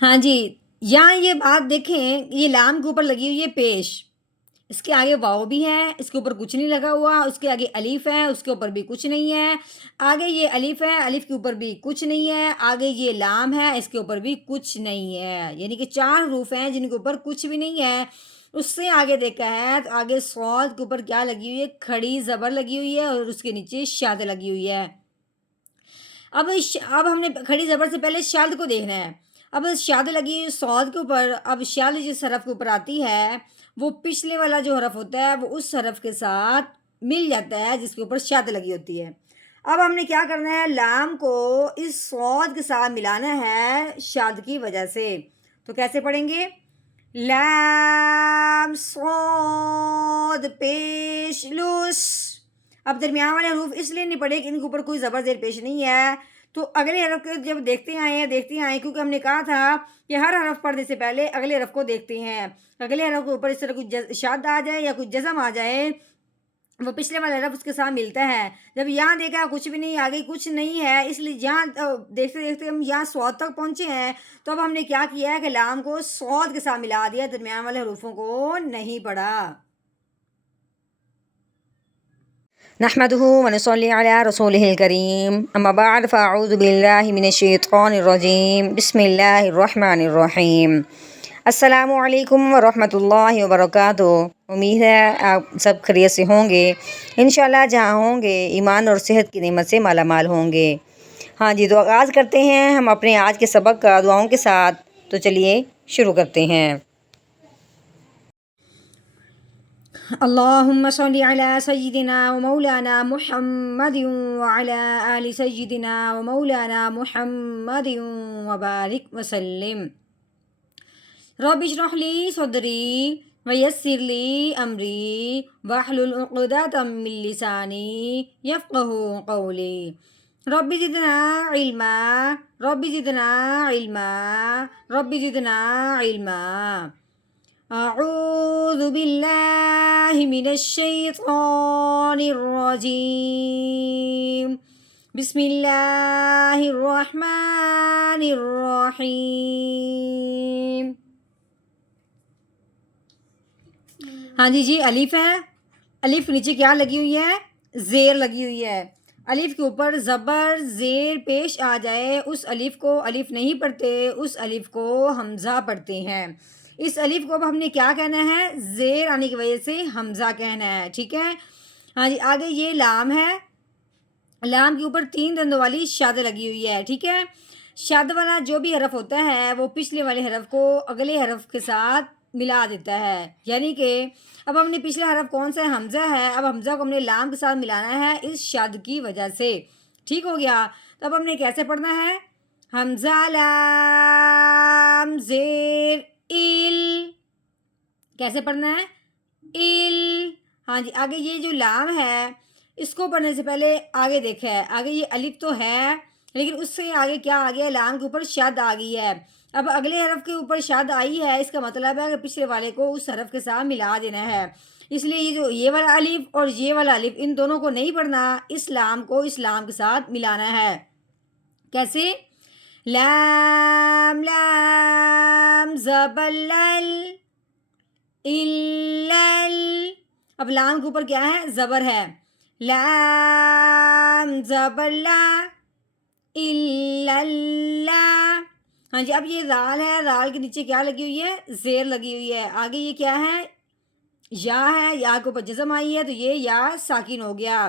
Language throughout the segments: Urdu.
ہاں جی، یہاں یہ بات دیکھیں، یہ لام کے اوپر لگی ہوئی ہے پیش، اس کے آگے واو بھی ہے، اس کے اوپر کچھ نہیں لگا ہوا، اس کے آگے الف ہے، اس کے اوپر بھی کچھ نہیں ہے، آگے یہ الف ہے، الف کے اوپر بھی کچھ نہیں ہے، آگے یہ لام ہے، اس کے اوپر بھی کچھ نہیں ہے، یعنی کہ 4 حروف ہیں جن کے اوپر کچھ بھی نہیں ہے۔ اس سے آگے دیکھا ہے تو آگے صاد کے اوپر کیا لگی ہوئی ہے؟ کھڑی زبر لگی ہوئی ہے اور اس کے نیچے شاد لگی ہوئی ہے۔ اب ہم نے کھڑی زبر سے پہلے شاد کو دیکھنا ہے۔ اب شاد لگی صاد کے اوپر، اب شاد جس حرف کے اوپر آتی ہے وہ پچھلے والا جو حرف ہوتا ہے وہ اس حرف کے ساتھ مل جاتا ہے جس کے اوپر شاد لگی ہوتی ہے۔ اب ہم نے کیا کرنا ہے؟ لام کو اس صاد کے ساتھ ملانا ہے شاد کی وجہ سے۔ تو کیسے پڑھیں گے؟ لام صاد پیش لس۔ اب درمیان والے حروف اس لیے نہیں پڑھے کہ ان کے اوپر کوئی زبر زیر پیش نہیں ہے، تو اگلے حرف کے جب دیکھتے آئے کیونکہ ہم نے کہا تھا کہ ہر حرف پڑھنے سے پہلے اگلے حرف کو دیکھتے ہیں، اگلے حرف کے اوپر اس طرح کوئی شاد آ جائے یا کوئی جزم آ جائے وہ پچھلے والا حرف اس کے ساتھ ملتا ہے۔ جب یہاں دیکھا کچھ بھی نہیں، آگے کچھ نہیں ہے، اس لیے یہاں دیکھتے دیکھتے ہم یہاں صاد تک پہنچے ہیں، تو اب ہم نے کیا کیا ہے کہ لام کو صاد کے ساتھ ملا دیا، درمیان والے حروفوں کو نہیں پڑھا۔ نحمده ونصلي على رسوله الكريم، اما بعد فاعوذ باللہ من الشیطان الرجیم، بسم اللہ الرحمن الرحیم۔ السلام علیکم ورحمۃ اللہ وبرکاتہ۔ امید ہے آپ سب خیریت سے ہوں گے، انشاءاللہ جہاں ہوں گے ایمان اور صحت کی نعمت سے مالا مال ہوں گے۔ ہاں جی، تو آغاز کرتے ہیں ہم اپنے آج کے سبق کا دعاؤں کے ساتھ، تو چلیے شروع کرتے ہیں۔ اللہم صلی علی سیدنا و مولانا محمد وعلی آل سیدنا و مولانا محمد وبارک وسلم۔ رب اشرح لی صدری ویسر لی امری واحلل عقدۃ من لسانی یفقہوا قولی۔ رب زدنا علما، رب زدنا علما، رب زدنا علما۔ اعوذ باللہ من الشیطان الرجیم، بسم اللہ الرحمن الرحیم۔ ہاں جی، الف ہے، الف کے نیچے کیا لگی ہوئی ہے؟ زیر لگی ہوئی ہے۔ الف کے اوپر زبر زیر پیش آ جائے اس الف کو الف نہیں پڑھتے، اس الف کو حمزہ پڑھتے ہیں۔ اس الف کو اب ہم نے کیا کہنا ہے؟ زیر آنے کی وجہ سے حمزہ کہنا ہے، ٹھیک ہے؟ ہاں جی، آگے یہ لام ہے، لام کے اوپر 3 دندوں والی شاد لگی ہوئی ہے، ٹھیک ہے؟ شاد والا جو بھی حرف ہوتا ہے وہ پچھلے والے حرف کو اگلے حرف کے ساتھ ملا دیتا ہے، یعنی کہ اب ہم نے پچھلا حرف کون سا ہے؟ حمزہ ہے، اب حمزہ کو ہم نے لام کے ساتھ ملانا ہے اس شاد کی وجہ سے، ٹھیک ہو گیا؟ تو اب ہم نے کیسے پڑھنا ہے؟ حمزہ لام زیر ایل، کیسے پڑھنا ہے؟ ایل۔ ہاں جی، آگے یہ جو لام ہے اس کو پڑھنے سے پہلے آگے دیکھا ہے، آگے یہ الف تو ہے لیکن اس سے آگے کیا آ گیا؟ لام کے اوپر شد آ گئی ہے۔ اب اگلے حرف کے اوپر شد آئی ہے، اس کا مطلب ہے کہ پچھلے والے کو اس حرف کے ساتھ ملا دینا ہے، اس لیے یہ والا الف اور یہ والا الف ان دونوں کو نہیں پڑھنا، اس لام کو اس لام کے ساتھ ملانا ہے۔ کیسے؟ لام لام زبر لل، اب لام کے اوپر کیا ہے؟ زبر ہے، لام زبر لا، ہاں جی، اب یہ رال ہے، رال کے نیچے کیا لگی ہوئی ہے؟ زیر لگی ہوئی ہے، آگے یہ کیا ہے؟ یا ہے، یا کے اوپر جزم آئی ہے تو یہ یا ساکن ہو گیا۔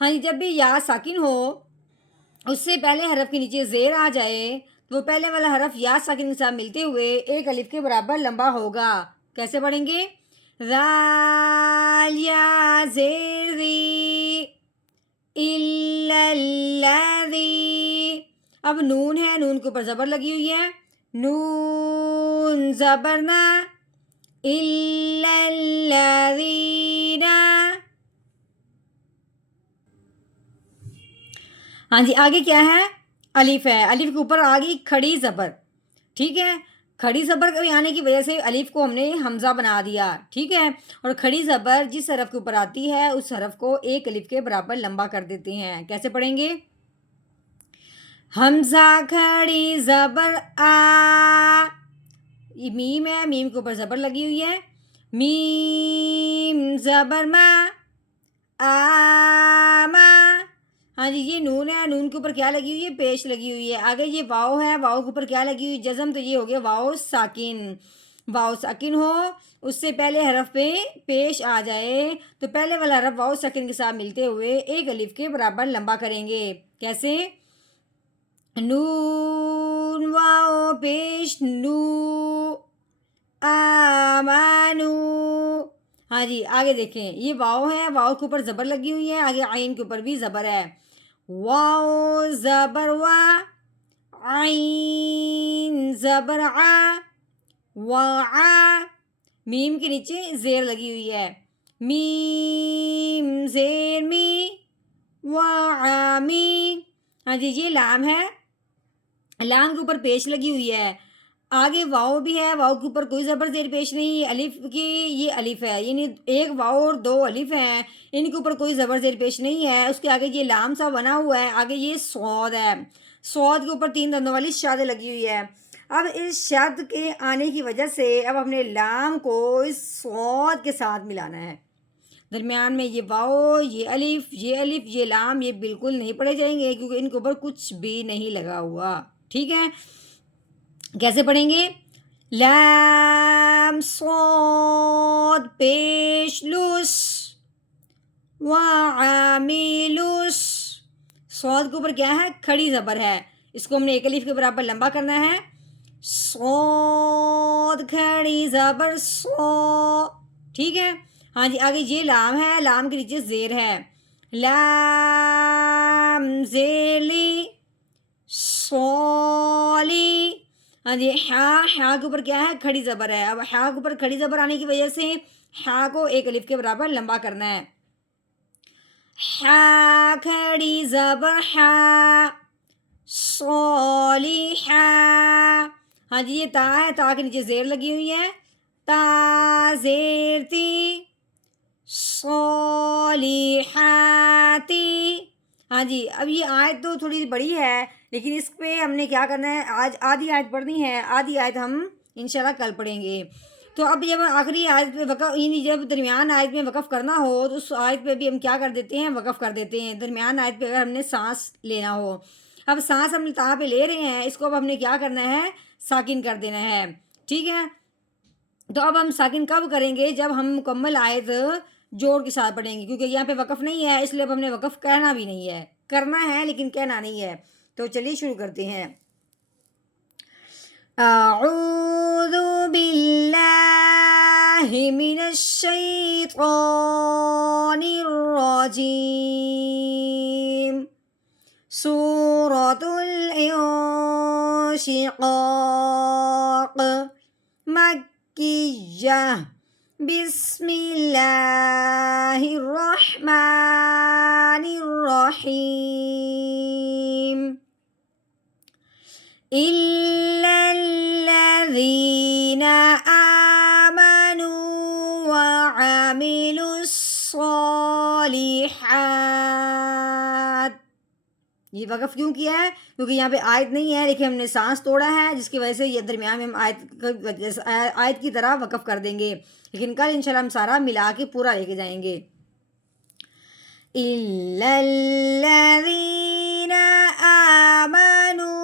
ہاں جی، جب بھی یا ساکن ہو اس سے پہلے حرف کے نیچے زیر آ جائے تو وہ پہلے والا حرف یا ساکن کے ساتھ ملتے ہوئے ایک الف کے برابر لمبا ہوگا۔ کیسے پڑھیں گے؟ رال یا زیر ری الا الذی۔ اب نون ہے، نون کے اوپر زبر لگی ہوئی ہے، نون زبرنا الا الذین۔ ہاں جی، آگے کیا ہے؟ الف ہے، الف کے اوپر آگے کھڑی زبر، ٹھیک ہے؟ کھڑی زبر کے آنے کی وجہ سے الف کو ہم نے حمزہ بنا دیا، ٹھیک ہے؟ اور کھڑی زبر جس حرف کے اوپر آتی ہے اس حرف کو ایک الف کے برابر لمبا کر دیتے ہیں۔ کیسے پڑھیں گے؟ حمزہ کھڑی زبر آ، یہ میم ہے، میم کے اوپر زبر لگی ہوئی ہے. میم زبر ما، آما. ہاں جی یہ نون ہے، نون کے اوپر کیا لگی ہوئی ہے؟ پیش لگی ہوئی ہے. آگے یہ واؤ ہے، واؤ کے اوپر کیا لگی ہوئی؟ جزم. تو یہ ہو گیا واؤ ساکن. واؤ ساکن ہو اس سے پہلے حرف پہ پیش آ جائے تو پہلے والا حرف واؤ ساکن کے ساتھ ملتے ہوئے ایک الف کے برابر لمبا کریں گے. کیسے؟ نون واؤ پیش نو، آمانو. ہاں جی آگے دیکھیں یہ واؤ ہے، واؤ کے اوپر زبر لگی ہوئی ہے، آگے عین کے اوپر بھی زبر ہے. واؤ زبر وا، عین زبر آ، وعا. میم کے نیچے زیر لگی ہوئی ہے، میم زیر می، وعامی. ہاں جی یہ لام ہے، لام کے اوپر پیش لگی ہوئی ہے. آگے واؤ بھی ہے، واؤ کے اوپر کوئی زبر زیر پیش نہیں. الف کی یہ الف ہے، یعنی ایک واؤ اور دو الف ہیں، ان کے اوپر کوئی زبر زیر پیش نہیں ہے. اس کے آگے یہ لام سا بنا ہوا ہے، آگے یہ صاد ہے، صاد کے اوپر 3 دندوں والی شاد لگی ہوئی ہے. اب اس شد کے آنے کی وجہ سے اب ہم نے لام کو اس صاد کے ساتھ ملانا ہے. درمیان میں یہ واؤ، یہ الف، یہ لام، یہ بالکل نہیں پڑھے جائیں گے کیونکہ ان کے اوپر کچھ بھی نہیں لگا ہوا. ٹھیک ہے، کیسے پڑھیں گے؟ لام صاد پیش لس، وعاملس. صاد کے اوپر کیا ہے؟ کھڑی زبر ہے، اس کو ہم نے ایک الف کے برابر لمبا کرنا ہے. صاد کھڑی زبر سو. ٹھیک ہے. ہاں جی آگے یہ لام ہے، لام کے نیچے زیر ہے، لام زیلی سولی. ہاں جی ہا کے اوپر کیا ہے؟ کھڑی زبر ہے. اب ہا کے اوپر کھڑی زبر آنے کی وجہ سے ہا کو ایک الف کے برابر لمبا کرنا ہے. ہا کھڑی زبر ہا، صالحا. ہاں جی یہ تا ہے، تا کے نیچے زیر لگی ہوئی ہے، تا زیر تی، صالحاتی. ہاں جی اب یہ آیت تو تھوڑی بڑی ہے لیکن اس پہ ہم نے کیا کرنا ہے؟ آج آدھی آیت پڑھنی ہے، آدھی آیت ہم انشاءاللہ کل پڑھیں گے. تو اب جب آخری آیت پہ وقف، یعنی جب درمیان آیت میں وقف کرنا ہو تو اس آیت پہ بھی ہم کیا کر دیتے ہیں؟ وقف کر دیتے ہیں. درمیان آیت پہ اگر ہم نے سانس لینا ہو، اب سانس ہم تا پہ لے رہے ہیں، اس کو اب ہم نے کیا کرنا ہے؟ ساکن کر دینا ہے. ٹھیک ہے. تو اب ہم ساکن کب کریں گے؟ جب ہم مکمل آیت جوڑ کے ساتھ پڑھیں گے، کیونکہ یہاں پہ وقف نہیں ہے اس لیے اب ہم نے وقف کہنا بھی نہیں ہے، کرنا ہے لیکن کہنا نہیں ہے. تو چلیے شروع کرتے ہیں. اعوذ باللہ من الشیطان الرجیم. سورۃ الانشقاق مکیہ. بسم اللہ الرحمن الرحیم. إِلَّا الَّذِينَ آمَنُوا وَعَمِلُوا الصَّالِحَاتِ. یہ وقف کیوں کیا ہے؟ کیونکہ یہاں پہ آیت نہیں ہے لیکن ہم نے سانس توڑا ہے، جس کی وجہ سے یہ درمیان میں ہم آیت کی طرح وقف کر دیں گے، لیکن کل انشاءاللہ ہم سارا ملا کے پورا لے کے جائیں گے. إِلَّا الَّذِينَ آمَنُوا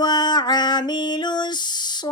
وَعَمِلُوا الصَّالِحَاتِ.